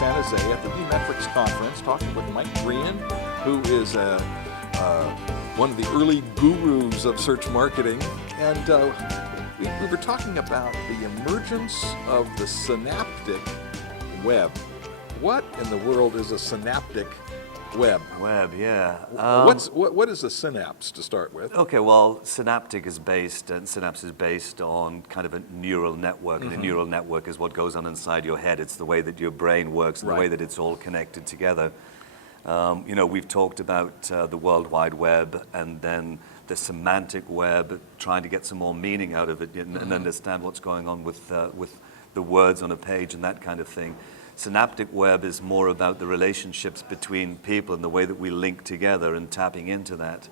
San Jose at the eMetrics conference, talking with Mike Grehan, who is one of the early gurus of search marketing. And we were talking about the emergence of the synaptic web. What in the world is a synaptic web? What is a synapse to start with? Okay, well, synapse is based on kind of a neural network, and a neural network is what goes on inside your head. It's the way that your brain works and the way that it's all connected together. We've talked about the World Wide Web and then the semantic web, trying to get some more meaning out of it and understand what's going on with the words on a page and that kind of thing. Synaptic Web is more about the relationships between people and the way that we link together and tapping into that.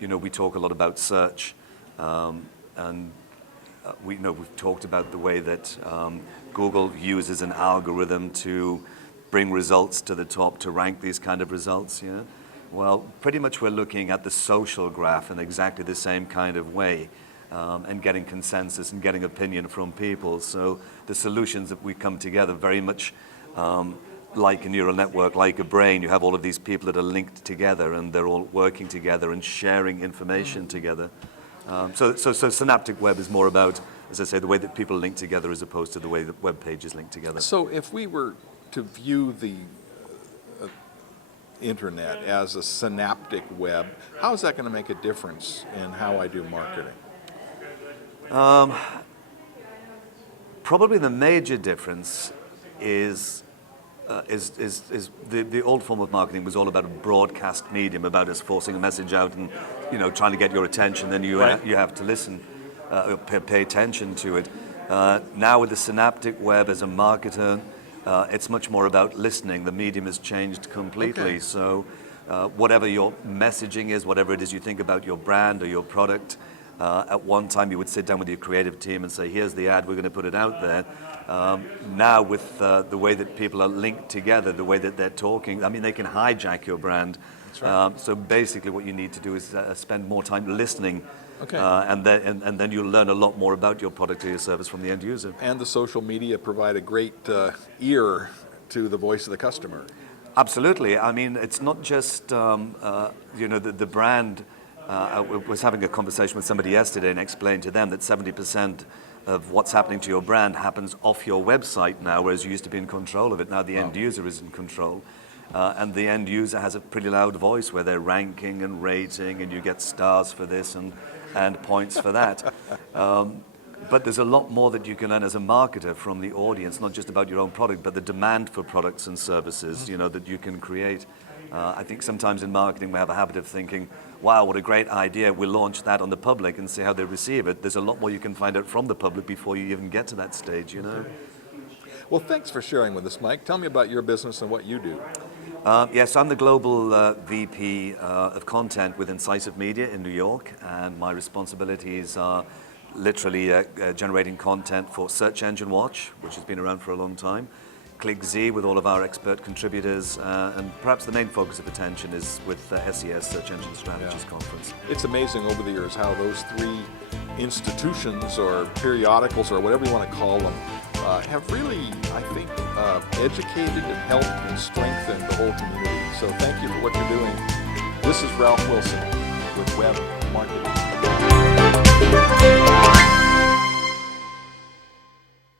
We talk a lot about search, and we've talked about the way that Google uses an algorithm to bring results to the top, to rank these kind of results. Yeah? Well, pretty much we're looking at the social graph in exactly the same kind of way. And getting consensus and getting opinion from people. So the solutions that we come together very much like a neural network, like a brain. You have all of these people that are linked together and they're all working together and sharing information together. So Synaptic Web is more about, as I say, the way that people link together as opposed to the way that web pages link together. So if we were to view the internet as a synaptic web, how is that going to make a difference in how I do marketing? Probably the major difference is the old form of marketing was all about a broadcast medium, about us forcing a message out and trying to get your attention. Then you have to listen, pay attention to it. Now with the synaptic web as a marketer, it's much more about listening. The medium has changed completely. Okay. So whatever your messaging is, whatever it is you think about your brand or your product. At one time, you would sit down with your creative team and say, here's the ad, we're going to put it out there. Now, with the way that people are linked together, the way that they're talking, they can hijack your brand. That's right. So basically what you need to do is spend more time listening. Okay. And then you'll learn a lot more about your product or your service from the end user. And the social media provide a great ear to the voice of the customer. Absolutely. It's not just, the brand. I was having a conversation with somebody yesterday and explained to them that 70% of what's happening to your brand happens off your website now, whereas you used to be in control of it. Now the end user is in control. And the end user has a pretty loud voice where they're ranking and rating, and you get stars for this and points for that. But there's a lot more that you can learn as a marketer from the audience, not just about your own product, but the demand for products and services, that you can create. I think sometimes in marketing we have a habit of thinking, wow, what a great idea, we'll launch that on the public and see how they receive it. There's a lot more you can find out from the public before you even get to that stage, Well, thanks for sharing with us, Mike. Tell me about your business and what you do. Yes, I'm the global VP of content with Incisive Media in New York, and my responsibilities are literally generating content for Search Engine Watch, which has been around for a long time, ClickZ with all of our expert contributors, and perhaps the main focus of attention is with SES, Search Engine Strategies Conference. It's amazing over the years how those three institutions or periodicals or whatever you want to call them have really, I think, educated and helped and strengthened the whole community. So thank you for what you're doing. This is Ralph Wilson with Web Marketing.